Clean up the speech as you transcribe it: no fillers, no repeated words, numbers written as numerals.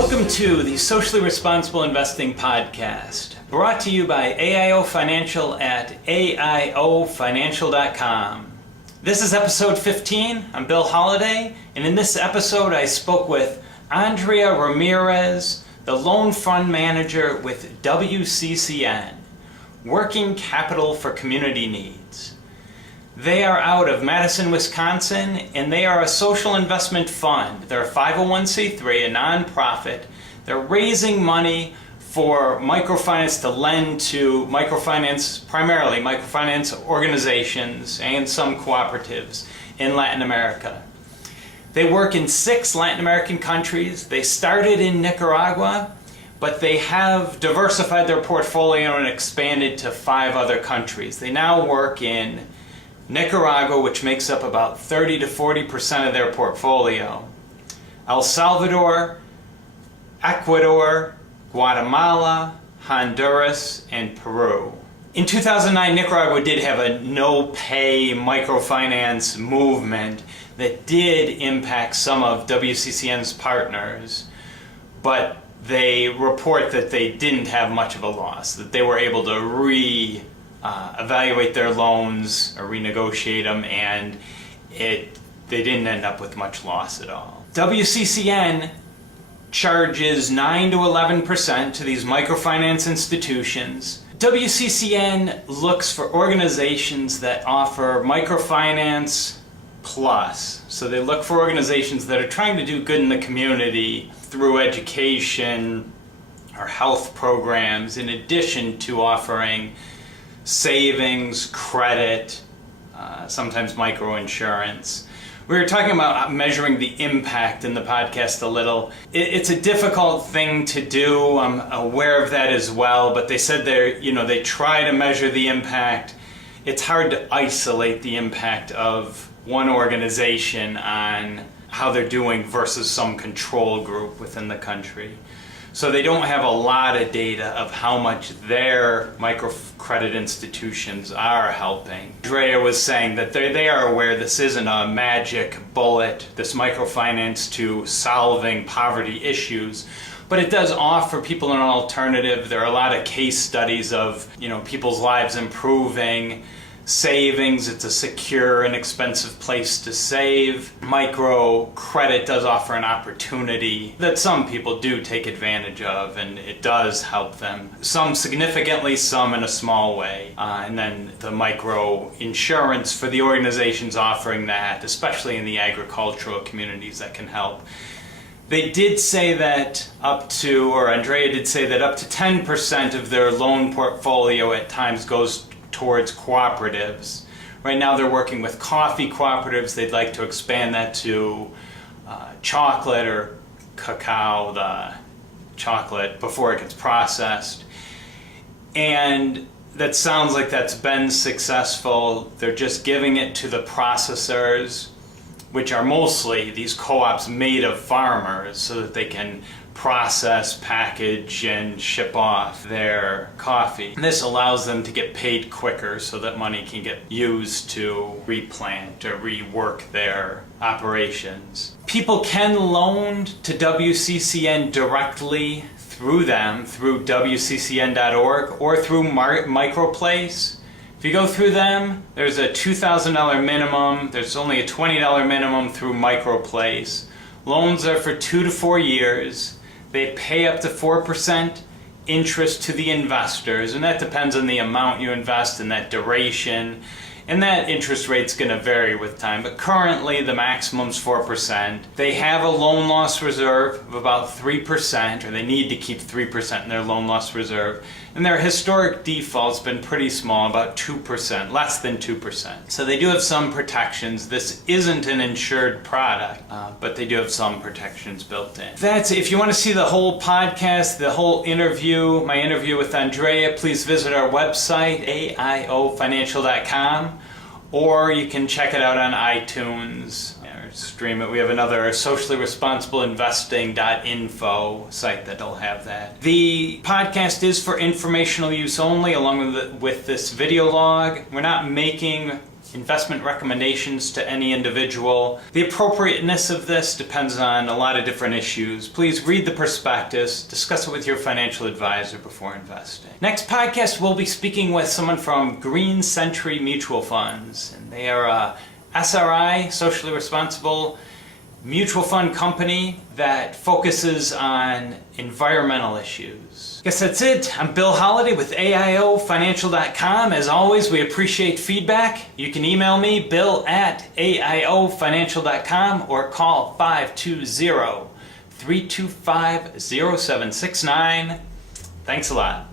Welcome to the Socially Responsible Investing Podcast, brought to you by AIO Financial at AIOfinancial.com. This is episode 15. I'm Bill Holliday, and in this episode I spoke with Andrea Ramirez, the loan fund manager with WCCN, Working Capital for Community Needs. They are out of Madison, Wisconsin, and they are a social investment fund. They're a 501c3, a nonprofit. They're raising money for microfinance to lend to primarily microfinance organizations and some cooperatives in Latin America. They work in 6 Latin American countries. They started in Nicaragua, but they have diversified their portfolio and expanded to 5 other countries. They now work in Nicaragua, which makes up about 30 to 40% of their portfolio, El Salvador, Ecuador, Guatemala, Honduras, and Peru. In 2009, Nicaragua did have a no-pay microfinance movement that did impact some of WCCN's partners, but they report that they didn't have much of a loss, that they were able to evaluate their loans or renegotiate them, and they didn't end up with much loss at all. WCCN charges 9 to 11% to these microfinance institutions. WCCN looks for organizations that offer microfinance plus. So they look for organizations that are trying to do good in the community through education or health programs, in addition to offering savings, credit, sometimes microinsurance. We were talking about measuring the impact in the podcast a little. It's a difficult thing to do. I'm aware of that as well, but they said they try to measure the impact. It's hard to isolate the impact of one organization on how they're doing versus some control group within the country. So they don't have a lot of data of how much their microcredit institutions are helping. Andrea was saying that they are aware this isn't a magic bullet, this microfinance to solving poverty issues, but it does offer people an alternative. There are a lot of case studies of people's lives improving. Savings, it's a secure, inexpensive place to save. Microcredit does offer an opportunity that some people do take advantage of, and it does help them. Some significantly, some in a small way. And then the micro insurance for the organizations offering that, especially in the agricultural communities, that can help. They did say that Andrea did say that up to 10% of their loan portfolio at times goes towards cooperatives. Right now they're working with coffee cooperatives. They'd like to expand that to chocolate or cacao, the chocolate before it gets processed. And that sounds like that's been successful. They're just giving it to the processors, which are mostly these co-ops made of farmers, so that they can process, package, and ship off their coffee. And this allows them to get paid quicker so that money can get used to replant or rework their operations. People can loan to WCCN directly through them, through WCCN.org or through MicroPlace. If you go through them, there's a $2,000 minimum. There's only a $20 minimum through MicroPlace. Loans are for 2 to 4 years. They pay up to 4% interest to the investors, and that depends on the amount you invest and that duration. And that interest rate's going to vary with time, but currently the maximum's 4%. They have a loan loss reserve of about 3%, or they need to keep 3% in their loan loss reserve. And their historic default's been pretty small, about 2%, less than 2%. So they do have some protections. This isn't an insured product, but they do have some protections built in. If you want to see the whole podcast, the whole interview, my interview with Andrea, please visit our website, AIOfinancial.com, or you can check it out on iTunes or or stream it. We have another socially responsible investing.info site that'll have that. The podcast is for informational use only, along with this video log. We're not making investment recommendations to any individual. The appropriateness of this depends on a lot of different issues. Please read the prospectus, discuss it with your financial advisor before investing. Next podcast, we'll be speaking with someone from Green Century Mutual Funds, and they are a SRI, socially responsible mutual fund company that focuses on environmental issues. I guess that's it. I'm Bill Holliday with AIOfinancial.com. As always, we appreciate feedback. You can email me, bill@AIOfinancial.com, or call 520-325-0769. Thanks a lot.